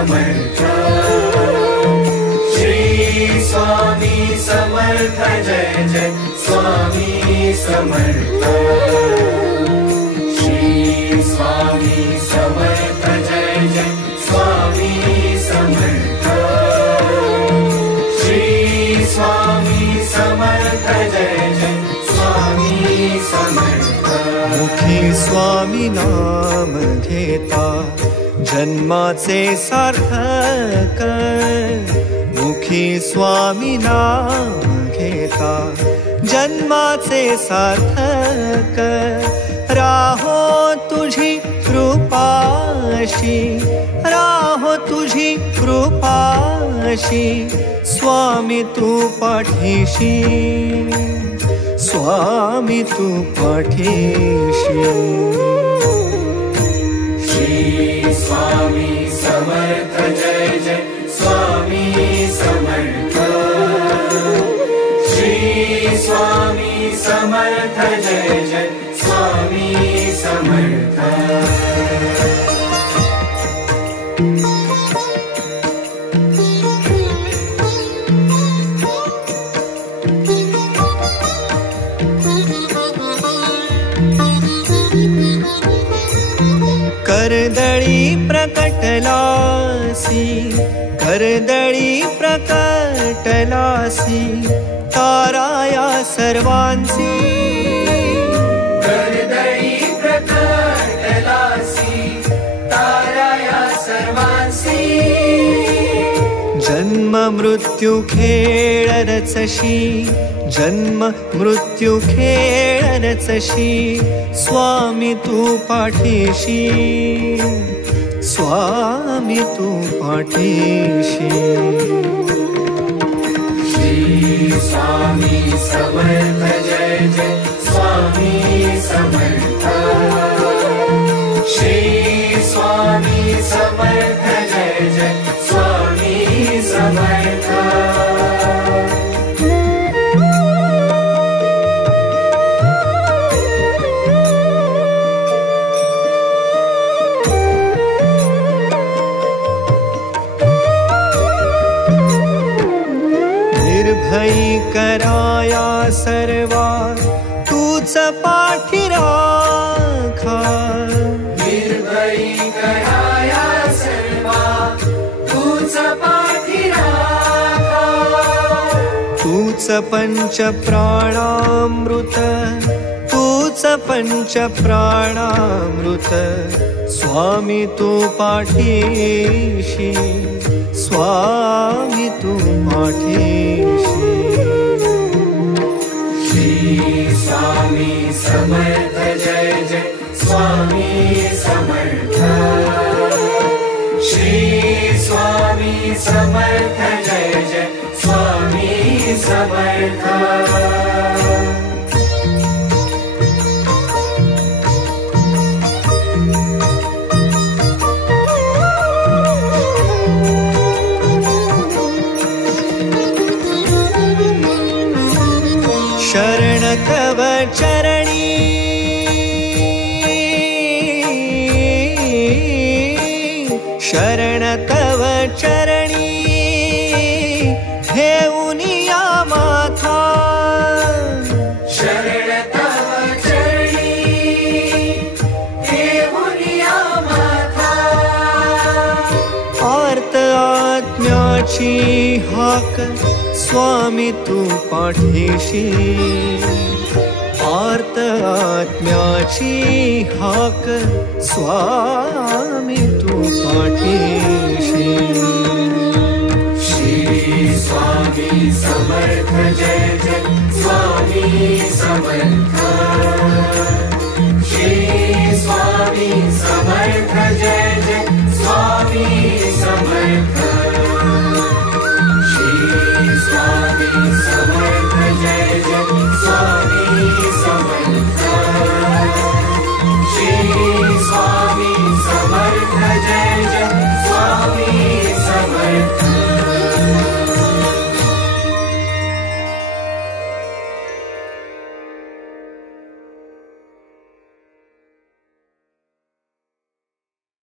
समर्थ। श्री स्वामी समर्थ जय जय स्वामी समर्थ। श्री स्वामी समर्थ जय जय स्वामी समर्थ। श्री स्वामी समर्थ जय जय स्वामी समर्थ। मुखी स्वामी नाम घेता जन्माचे सार्थक। मुखी स्वामी नाम घेता जन्माचे सार्थक। राहो तुझी कृपाशी, राहो तुझी कृपाशी, स्वामी तू पाठीशी, स्वामी तू पाठीशी। श्री स्वामी समर्थ जय जय स्वामी समर्थ। श्री स्वामी समर्थ जय जय स्वामी समर्थ। कर्दळी प्रकटलासी, कर्दळी प्रकटलासी, ताराया सर्वांसी। कर्दळी प्रकटलासी, ताराया सर्वांसी। जन्म मृत्यू खेळ रचशी, जन्म मृत्यू खेळ रचशी, स्वामी तू पाठीशी, स्वामी तू पाठीशी। श्री स्वामी समर्थ जय जय स्वामी समर्थ। श्री स्वामी समर्थ जय जय स्वामी समर्थ। निर्भयी कराया सर्वा तूच पाठी राखा। निर्भयी कराया सर्वा तूच पाठी राखा। तूच पंच प्राणामृत, तूच पंच प्राणामृत, स्वामी तू पाठीशी, स्वामी तू पाठीशी। श्री स्वामी समर्थ जय जय स्वामी समर्थ। श्री स्वामी समर्थ जय जय स्वामी समर्थ। शरण तव चरणी, शरण तव चरणी, हेऊनिया माथा। शरण तव चरणी, हेऊनिया माथा। आर्त आत्म्याची हाक, स्वामी तू पाठीशी, आर्त आत्म्याची हाक, स्वामी तू पाठीशी। श्री स्वामी समर्थ जय जय स्वामी समर्थ। श्री स्वामी समर्थ जय जय स्वामी समर्थ। श्री स्वामी